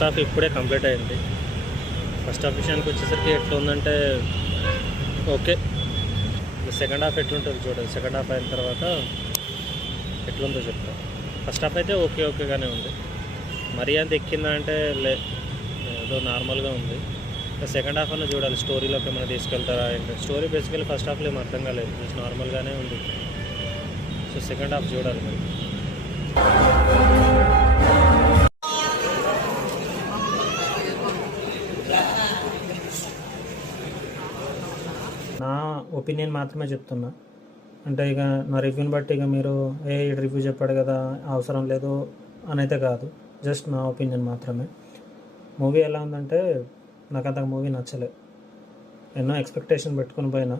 First half ఇప్పుడే complete అయింది. First half విషయానికి వచ్చేసరికి ఎట్లా ఉందంటే ఓకే, సెకండ్ హాఫ్ ఎట్లుంటుంది చూడండి. సెకండ్ హాఫ్ అయిన తర్వాత ఎట్లుందో చెప్తా. ఫస్ట్ హాఫ్ అయితే ఓకేగానే ఉంది. మరీ అంత ఎక్కిందా అంటే ఏదో నార్మల్గా ఉంది. సెకండ్ హాఫ్ అన్న చూడాలి, స్టోరీలోకి ఏమైనా తీసుకెళ్తారా ఏంటంటే. స్టోరీ బేసికలీ ఫస్ట్ హాఫ్లో ఏం అర్థం కాలేదు, జస్ట్ నార్మల్గానే ఉంది. సో సెకండ్ హాఫ్ చూడాలి మరి. నా ఒపీనియన్ మాత్రమే చెప్తున్నా. అంటే ఇక నా రివ్యూని బట్టి ఇక మీరు రివ్యూ చెప్పాడు కదా అవసరం లేదు అని అయితే కాదు, జస్ట్ నా ఒపీనియన్ మాత్రమే. మూవీ ఎలా ఉందంటే నాకు అంతకు మూవీ నచ్చలేదు. ఎన్నో ఎక్స్పెక్టేషన్ పెట్టుకుని పోయినా